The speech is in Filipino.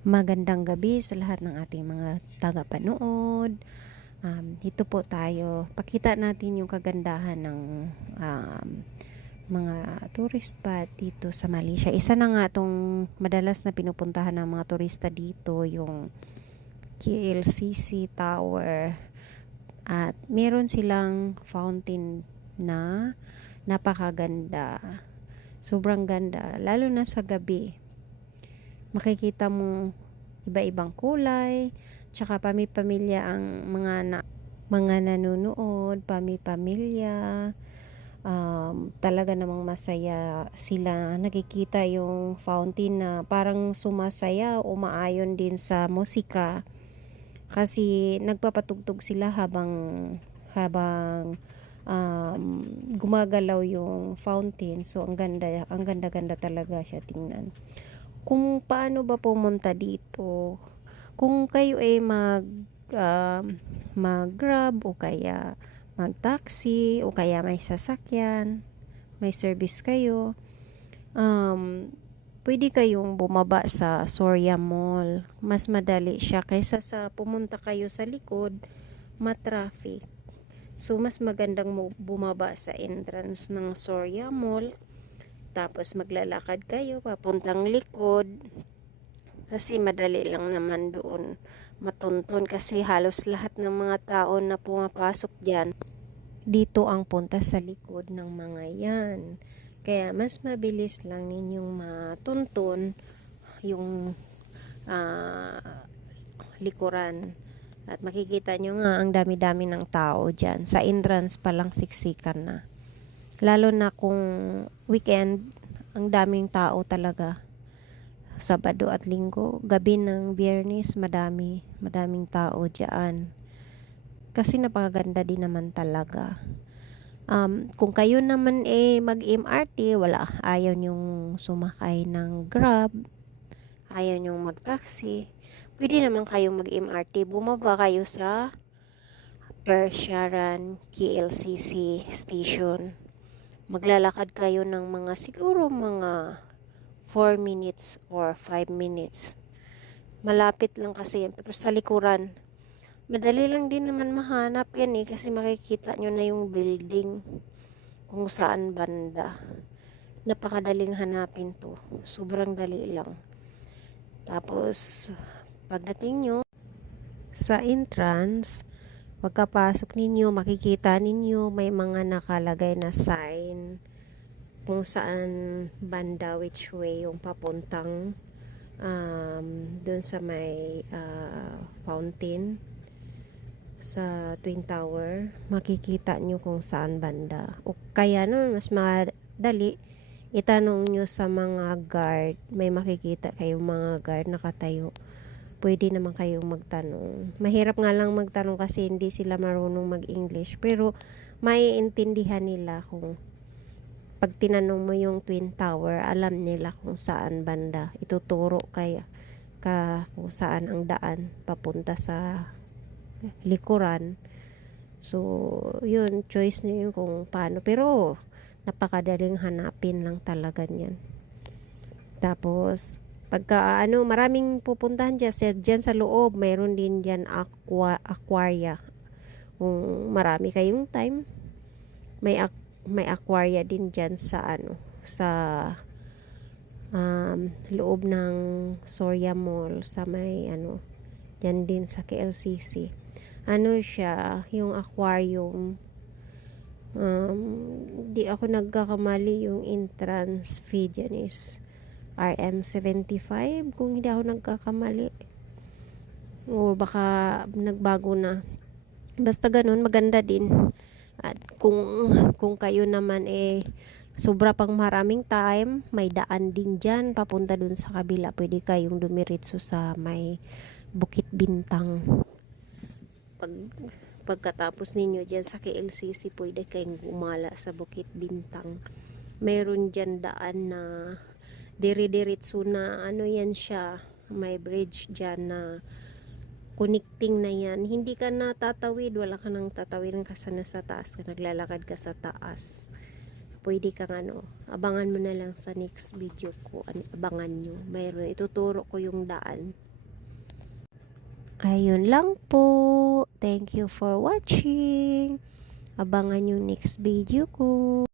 Magandang gabi sa lahat ng ating mga tagapanood. Dito po tayo. Pakita natin yung kagandahan ng um, mga tourist spot dito sa Malaysia. Isa na nga itong madalas na pinupuntahan ng mga turista dito, yung KLCC Tower. At meron silang fountain na napakaganda. Sobrang ganda, lalo na sa gabi. Makikita mo iba-ibang kulay, tsaka pamilya ang mga nanonood, pamilya. Talaga namang masaya sila. Nakikita yung fountain na parang sumasaya, umaayon din sa musika. Kasi nagpapatugtog sila habang gumagalaw yung fountain. So ang ganda talaga siya tingnan. Kung paano ba pumunta dito, kung kayo ay mag-grab o kaya mag-taxi o kaya may sasakyan, may service kayo, pwede kayong bumaba sa Soria Mall. Mas madali siya kaysa sa pumunta kayo sa likod, matraffic. So mas magandang bumaba sa entrance ng Soria Mall. Tapos maglalakad kayo papuntang likod. Kasi madali lang naman doon matunton kasi halos lahat ng mga tao na pumapasok dyan dito ang punta sa likod ng mga yan. Kaya mas mabilis lang ninyong matunton yung likuran. At makikita nyo nga ang dami-dami ng tao dyan. Sa entrance pa lang siksikan na. Lalo na kung weekend, ang daming tao talaga. Sabado at Linggo, gabi ng Biyernes, madaming tao diyan. Kasi napakaganda din naman talaga. Kung kayo naman mag-MRT, ayaw nyong sumakay ng Grab, ayaw nyong mag-taxi, pwede naman kayong mag-MRT. Bumaba kayo sa Persiaran KLCC station. Maglalakad kayo ng siguro mga 4 minutes or 5 minutes. Malapit lang kasi yan. Pero sa likuran, madali lang din naman mahanap yan kasi makikita nyo na yung building kung saan banda. Napakadaling hanapin to. Sobrang dali lang. Tapos, pagdating nyo sa entrance, pagkapasok ninyo, makikita ninyo may mga nakalagay na sign kung saan banda, which way yung papuntang dun sa may fountain sa Twin Tower. Makikita nyo kung saan banda. O kaya naman mas madali, itanong nyo sa mga guard. May makikita kayong mga guard nakatayo. Pwede naman kayong magtanong. Mahirap nga lang magtanong kasi hindi sila marunong mag-English. Pero maiintindihan nila kung pag tinanong mo yung Twin Tower, alam nila kung saan banda. Ituturo kung saan ang daan papunta sa likuran. So, yun, choice niyo yun kung paano. Pero, napakadaling hanapin lang talaga niyan. Tapos, pagka maraming pupuntahan dyan sa loob, mayroon din dyan aquaria. Kung marami kayong time, may aquaria din dyan sa loob ng Soria Mall sa may dyan din sa KLCC. Siya, yung aquarium, di ako nagkakamali, yung entrance fee dyan is RM75 kung hindi ako nagkakamali, o baka nagbago na. Basta ganun, maganda din. At kung kayo naman sobra pang maraming time, may daan din dyan papunta dun sa kabila. Pwede kayong dumiretso sa may Bukit Bintang. Pagkatapos ninyo dyan sa KLCC, pwede kayong gumala sa Bukit Bintang. Meron dyan daan na dire-diretso na yan siya. May bridge dyan na connecting na yan. Hindi ka na tatawid, wala ka nang tatawiran kasi nasa taas ka, naglalakad ka sa taas. Pwede kang abangan mo na lang sa next video ko. Abangan nyo. Mayroon, ituturo ko yung daan. Ayun lang po. Thank you for watching. Abangan yung next video ko.